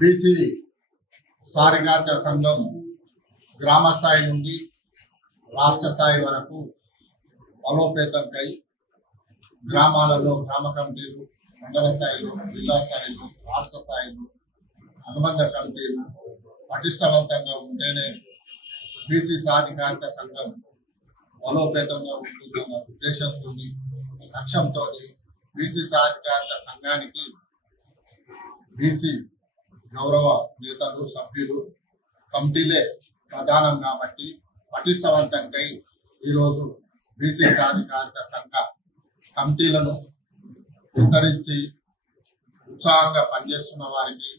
BC సారిగాత సంఘం గ్రామ స్థాయి నుండి రాష్ట్ర స్థాయి వరకు బలోపేతంకై గ్రామాలలో గ్రామ కమిటీలు, మండల స్థాయిలో, జిల్లా స్థాయిలో, రాష్ట్ర స్థాయిలో అనుబంధ కమిటీలు పటిష్టవంతంగా ఉంటేనే బీసీ సాధికారిత సంఘం బలోపేతంగా ఉంటుందన్న ఉద్దేశంతో, లక్ష్యంతో బీసీ సాధికారిత సంఘానికి బీసీ గౌరవ నేతలు, సభ్యులు, కమిటీలే ప్రధానం కాబట్టి పటిష్టవంతంకై ఈరోజు బీసీ సాధికారిత సంఘ కమిటీలను విస్తరించి ఉత్సాహంగా పనిచేస్తున్న వారికి,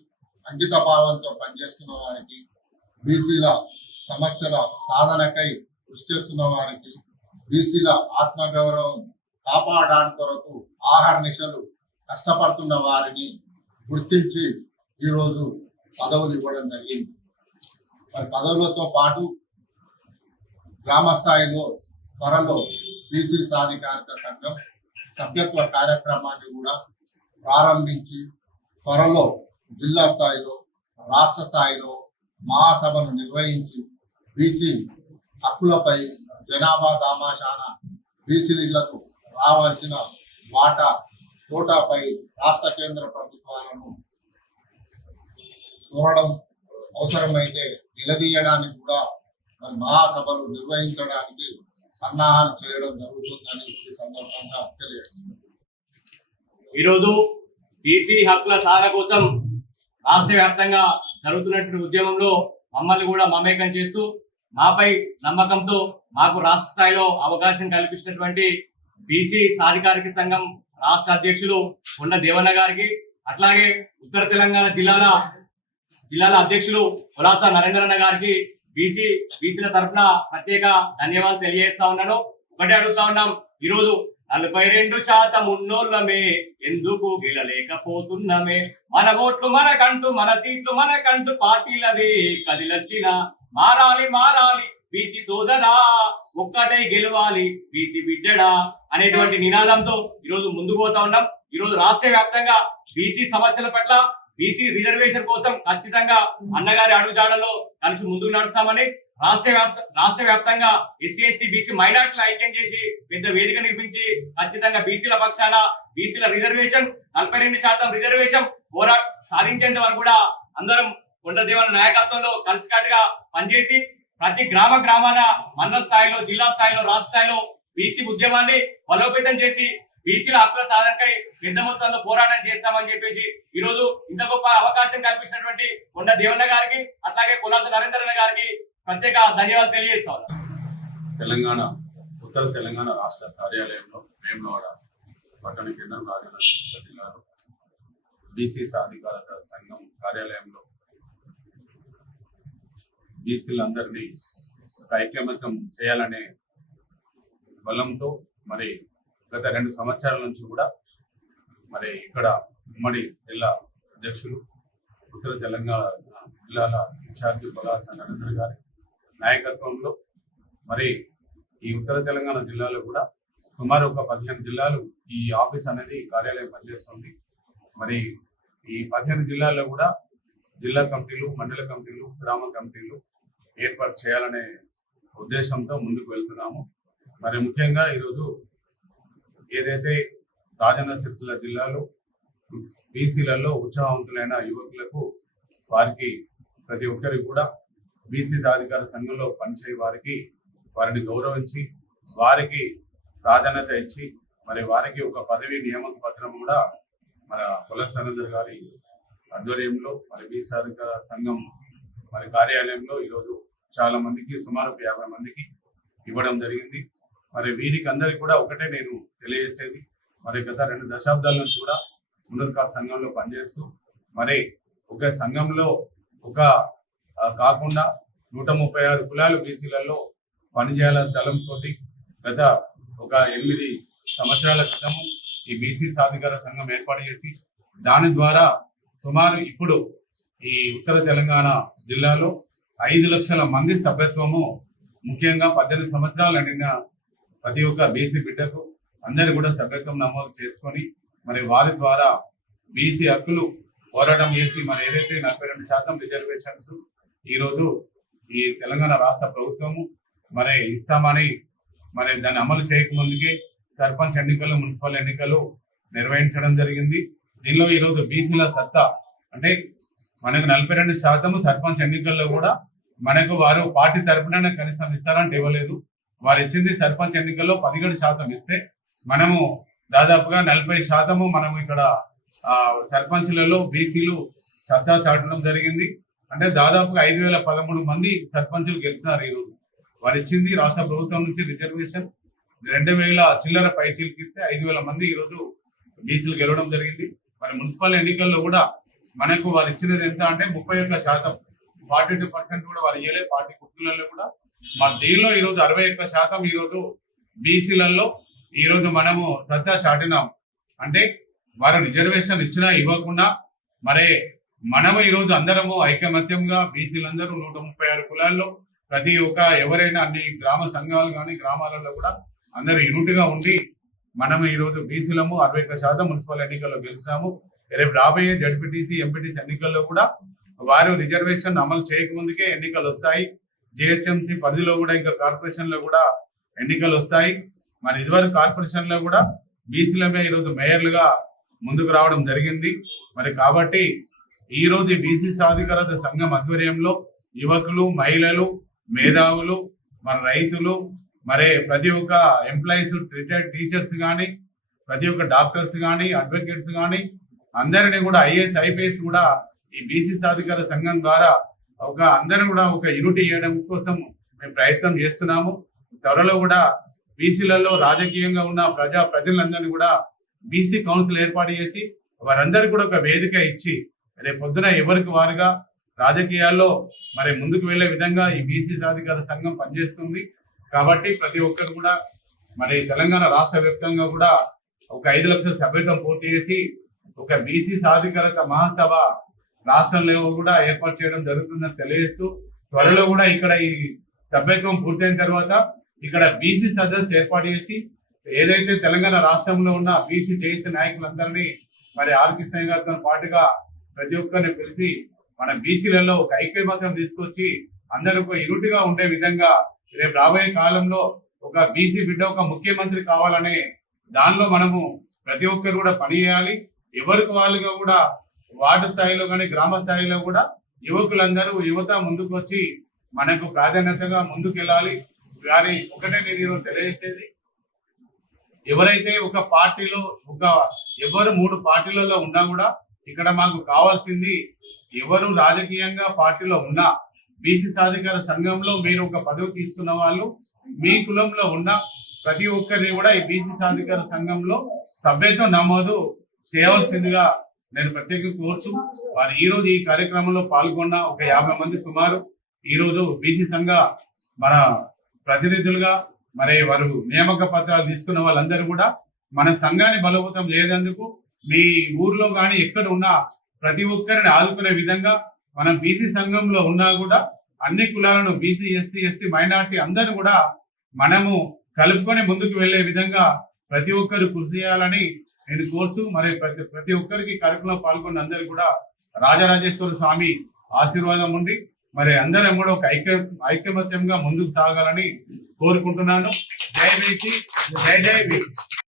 అంకిత భావంతో పనిచేస్తున్న వారికి, బీసీల సమస్యల సాధనకై కృషి చేస్తున్న వారికి, బీసీల ఆత్మగౌరవం కాపాడడానికి కొరకు ఆహర్నిశలు కష్టపడుతున్న వారిని గుర్తించి ఈరోజు పదవులు ఇవ్వడం జరిగింది. మరి పదవులతో పాటు గ్రామ స్థాయిలో త్వరలో బీసీ సాధికారిత సంఘం సభ్యత్వ కార్యక్రమాన్ని కూడా ప్రారంభించి త్వరలో జిల్లా స్థాయిలో, రాష్ట్ర స్థాయిలో మహాసభను నిర్వహించి బీసీ హక్కులపై జనాభా దామాషాన బీసీలకు రావాల్సిన వాటా కోటాపై రాష్ట్ర కేంద్ర ప్రభుత్వాలను కోరడం, అవసరమైతే నిలదీయడానికి కూడా మరి మహాసభలు నిర్వహించడానికి సన్నాహాలు చేయడం జరుగుతుందని ఈ సందర్భంగా తెలియజేస్తుంది. ఈరోజు బీసీ హక్కుల సాధన కోసం రాష్ట్ర వ్యాప్తంగా జరుగుతున్నటువంటి ఉద్యమంలో మమ్మల్ని కూడా మమేకం చేస్తూ మాపై నమ్మకంతో మాకు రాష్ట్ర స్థాయిలో అవకాశం కల్పించినటువంటి బీసీ సాధికారిక సంఘం రాష్ట్ర అధ్యక్షులు కొండ దేవన్న గారికి, అట్లాగే ఉత్తర తెలంగాణ జిల్లాల అధ్యక్షులు కులాసా నరేంద్రన్న గారికి బీసీల తరఫున ప్రత్యేక ధన్యవాదాలు తెలియజేస్తా ఉన్నాను. ఒకటే అడుగుతా ఉన్నాం, ఈరోజు 42% ఉన్నోళ్ళమే ఎందుకు గెలలేకపోతున్నామే, మన ఓట్లు మనకంటూ, మన సీట్లు మనకంటూ, పార్టీలవే కదిలొచ్చిన మారాలి బీసీ తోదరా, ఒక్కటై గెలవాలి బీసీ బిడ్డడా అనేటువంటి నినాదంతో ఈరోజు ముందుకు పోతా ఉన్నాం. ఈరోజు రాష్ట్ర వ్యాప్తంగా బీసీ సమస్యల పట్ల, బీసీ కోసం ఖచ్చితంగా అన్నగారి అడుగుజాడలో కలిసి ముందుకు నడుస్తామని, రాష్ట్ర వ్యాప్తంగా ఎస్సీ ఎస్టీ బీసీ మైనార్టీలు ఐక్యం చేసి పెద్ద వేదిక నిర్మించి ఖచ్చితంగా బీసీల పక్షాన బీసీల రిజర్వేషన్ 42% రిజర్వేషన్ సాధించేంత వరకు కూడా అందరం కొండదేవన నాయకత్వంలో కలిసికట్టుగా పనిచేసి ప్రతి గ్రామాన మండల స్థాయిలో, జిల్లా స్థాయిలో, రాష్ట్ర స్థాయిలో బీసీ ఉద్యమాన్ని బలోపేతం చేసి బీసీల హక్కుల సాధనకై పెద్ద మొత్తంలో పోరాటం చేస్తామని చెప్పేసి ఈరోజు ఇంత గొప్ప అవకాశం కల్పించినటువంటి కొండ దేవన్న గారికి, అట్లాగే కులాస నరేంద్రన్న గారికి ప్రత్యేక ధన్యవాదాలు తెలియజేస్తా ఉన్నాను. ఉత్తర తెలంగాణ రాష్ట్ర కార్యాలయంలో వేములవాడ పట్టణ కేంద్రం రాజనరసింహ జిల్లాలో బీసీ సాధికారత సంఘం కార్యాలయంలో బీసీలందరినీ ఐక్యమత్యం చేయాలనే బలంతో మరి గత 2 సంవత్సరాల నుంచి కూడా మరి ఇక్కడ ఉమ్మడి జిల్లా అధ్యక్షులు, ఉత్తర తెలంగాణ జిల్లాల ఇన్ఛార్జి కులాస నరేంద్ర గారి నాయకత్వంలో మరి ఈ ఉత్తర తెలంగాణ జిల్లాలో కూడా సుమారు ఒక 15 జిల్లాలు ఈ ఆఫీస్ అనేది కార్యాలయం పనిచేస్తుంది. మరి ఈ 15 జిల్లాల్లో కూడా జిల్లా కమిటీలు, మండల కమిటీలు, గ్రామ కమిటీలు ఏర్పాటు చేయాలనే ఉద్దేశంతో ముందుకు వెళ్తున్నాము. మరి ముఖ్యంగా ఈరోజు ఏదైతే రాజన్న సిరిసిల్ల జిల్లాలో బీసీలలో ఉత్సాహవంతులైన యువకులకు, వారికి ప్రతి ఒక్కరికి కూడా బీసీ సాధికార సంఘంలో పనిచేయ వారిని గౌరవించి వారికి ప్రాధాన్యత ఇచ్చి మరి వారికి ఒక పదవి నియామక పత్రం కూడా మన కులాస నరేంద్ర గారి ఆధ్వర్యంలో మరి బీసీ సాధికార సంఘం మరి కార్యాలయంలో ఈరోజు చాలా మందికి, సుమారు 50 మందికి ఇవ్వడం జరిగింది. మరి వీరికి అందరికి కూడా ఒకటే నేను తెలియజేసేది, మరి గత 2 దశాబ్దాల నుంచి కూడా మునర్కాప్ సంఘంలో పనిచేస్తూ మరి ఒక సంఘంలో కాకుండా 136 కులాలు బీసీలలో పనిచేయాలని తలంతో గత ఒక 8 సంవత్సరాల క్రితము ఈ బీసీ సాధికార సంఘం ఏర్పాటు చేసి దాని ద్వారా సుమారు ఇప్పుడు ఈ ఉత్తర తెలంగాణ జిల్లాలో 5 లక్షల మంది సభ్యత్వము, ముఖ్యంగా 18 సంవత్సరాలు నిండిన ప్రతి ఒక్క బీసీ బిడ్డకు అందరు కూడా సభ్యత్వం నమోదు చేసుకొని మరి వారి ద్వారా బీసీ హక్కులు పోరాటం చేసి మరి ఏదైతే 42% రిజర్వేషన్స్ ఈరోజు ఈ తెలంగాణ రాష్ట్ర ప్రభుత్వము మరి ఇస్తామని మరి దాన్ని అమలు చేయకముందుకే సర్పంచ్ ఎన్నికలు మున్సిపల్ ఎన్నికలు నిర్వహించడం జరిగింది. దీనిలో ఈరోజు బీసీల సత్తా అంటే మనకు 42% సర్పంచ్ ఎన్నికల్లో కూడా మనకు వారు పార్టీ తరపున కనీసం ఇస్తారంటే ఇవ్వలేదు. వారు ఇచ్చింది సర్పంచ్ ఎన్నికల్లో 17% ఇస్తే మనము దాదాపుగా 40% మనము ఇక్కడ సర్పంచ్లలో బీసీలు సత్తా చాటడం జరిగింది. అంటే దాదాపుగా 5013 మంది సర్పంచులు గెలిచినారు. ఈరోజు వారు ఇచ్చింది రాష్ట్ర ప్రభుత్వం నుంచి రిజర్వేషన్ 2000 చిల్లర పైచీలకి ఇస్తే 5000 మంది ఈరోజు బీసీలు గెలవడం జరిగింది. మరి మున్సిపల్ ఎన్నికల్లో కూడా మనకు వారు ఇచ్చినది ఎంత అంటే 31%, 42% కూడా వారు ఇయ్యలే పార్టీ కుటుంబాలలో కూడా. మరి దీనిలో ఈరోజు 61% ఈరోజు బీసీలలో ఈరోజు మనము సత్తా చాటినాం. అంటే వారు రిజర్వేషన్ ఇచ్చినా ఇవ్వకుండా మరి మనము ఈరోజు అందరము ఐకమత్యంగా బీసీలందరూ 136 కులాల్లో ప్రతి ఒక్క ఎవరైనా అన్ని గ్రామ సంఘాలు కానీ గ్రామాలలో కూడా అందరూ యూనిట్గా ఉండి మనము ఈరోజు బీసీలము 61% మున్సిపల్ ఎన్నికల్లో గెలిచినాము. రేపు రాబోయే జడ్పీటీసీ ఎంపీటీసీ ఎన్నికల్లో కూడా వారు రిజర్వేషన్ అమలు చేయకముందుకే ఎన్నికలు వస్తాయి. జిహెచ్ఎంసీ పరిధిలో కూడా ఇంకా కార్పొరేషన్ లో కూడా ఎన్నికలు వస్తాయి. మరి ఇదివరకు కార్పొరేషన్ లో కూడా బీసీలమే ఈరోజు మేయర్లుగా ముందుకు రావడం జరిగింది. మరి కాబట్టి ఈ రోజు బీసీ సాధికారత సంఘం ఆధ్వర్యంలో యువకులు, మహిళలు, మేధావులు, మరి రైతులు, మరి ప్రతి ఒక్క ఎంప్లాయీస్, రిటైర్డ్ టీచర్స్ కానీ, ప్రతి ఒక్క డాక్టర్స్ కానీ, అడ్వకేట్స్ కానీ అందరినీ కూడా ఐఏఎస్, ఐపీఎస్ కూడా ఈ బీసీ సాధికార సంఘం ద్వారా అందరూ కూడా ఒక యూనిటీ చేయడం కోసం మేము ప్రయత్నం చేస్తున్నాము. త్వరలో కూడా బీసీలలో రాజకీయంగా ఉన్న ప్రజలందరినీ కూడా బీసీ కౌన్సిల్ ఏర్పాటు చేసి వారందరికీ కూడా ఒక వేదిక ఇచ్చి రేపు పొద్దున ఎవరికి వారుగా రాజకీయాల్లో మరి ముందుకు వెళ్లే విధంగా ఈ బీసీ సాధికార సంఘం పనిచేస్తుంది. కాబట్టి ప్రతి ఒక్కరు కూడా మరి తెలంగాణ రాష్ట్ర వ్యాప్తంగా కూడా ఒక 5 లక్షల సభ్యత్వం పూర్తి చేసి ఒక బీసీ సాధికారత మహాసభ రాష్ట్రంలో కూడా ఏర్పాటు చేయడం జరుగుతుందని తెలియజేస్తూ త్వరలో కూడా ఇక్కడ ఈ సభ్యత్వం పూర్తయిన తర్వాత ఇక్కడ బీసీ సదస్సు ఏర్పాటు చేసి ఏదైతే తెలంగాణ రాష్ట్రంలో ఉన్న బీసీ జేఏసీ నాయకులందరినీ మరి ఆర్ కృష్ణయ్య గారితో పాటుగా ప్రతి ఒక్కరిని పిలిచి మన బీసీలలో ఒక ఐక్యమత్యం తీసుకొచ్చి అందరూ యూనిట్గా ఉండే విధంగా రేపు రాబోయే కాలంలో ఒక బీసీ బిడ్డ ఒక ముఖ్యమంత్రి కావాలనే దానిలో మనము ప్రతి ఒక్కరు కూడా పనిచేయాలి. ఎవరికి వాళ్ళుగా కూడా వార్డు స్థాయిలో కానీ గ్రామ స్థాయిలో కూడా యువకులందరూ యువత ముందుకు వచ్చి మనకు ప్రాధాన్యతగా ముందుకు వెళ్ళాలి. వారి ఒకటే నేను ఈరోజు తెలియజేసేది, ఎవరైతే ఒక పార్టీలో ఎవరు 3 పార్టీలలో ఉన్నా కూడా ఇక్కడ మాకు కావాల్సింది ఎవరు రాజకీయంగా పార్టీలో ఉన్నా బీసీ సాధికార సంఘంలో మీరు ఒక పదవి తీసుకున్న వాళ్ళు మీ కులంలో ఉన్న ప్రతి ఒక్కరిని కూడా ఈ బీసీ సాధికార సంఘంలో సభ్యత్వం నమోదు చేయవలసిందిగా నేను ప్రత్యేకంగా కోర్చు. వారు ఈ రోజు ఈ కార్యక్రమంలో పాల్గొన్న ఒక 50 మంది సుమారు ఈ రోజు బీసీ సంఘ మన ప్రతినిధులుగా మరి వారు నియామక పత్రాలు తీసుకున్న వాళ్ళందరూ కూడా మన సంఘాన్ని బలోపేతం చేయడానికి మీ ఊర్లో కానీ ఎక్కడ ఉన్నా ప్రతి ఒక్కరిని ఆదుకునే విధంగా మనం బీసీ సంఘంలో ఉన్నా కూడా అన్ని కులాలను బీసీ, ఎస్సీ, ఎస్టీ, మైనార్టీ అందరూ కూడా మనము కలుపుకొని ముందుకు వెళ్లే విధంగా ప్రతి ఒక్కరు కృషి చేయాలని నేను కోరుచు. మరి ప్రతి ఒక్కరికి కార్యక్రమంలో పాల్గొన్న అందరికీ కూడా రాజరాజేశ్వర స్వామి ఆశీర్వాదం ఉండి మరి అందరం కూడా ఒక ఐకమత్యంగా ముందుకు సాగాలని కోరుకుంటున్నాను. జై బీసీ, జై జై బీసీ.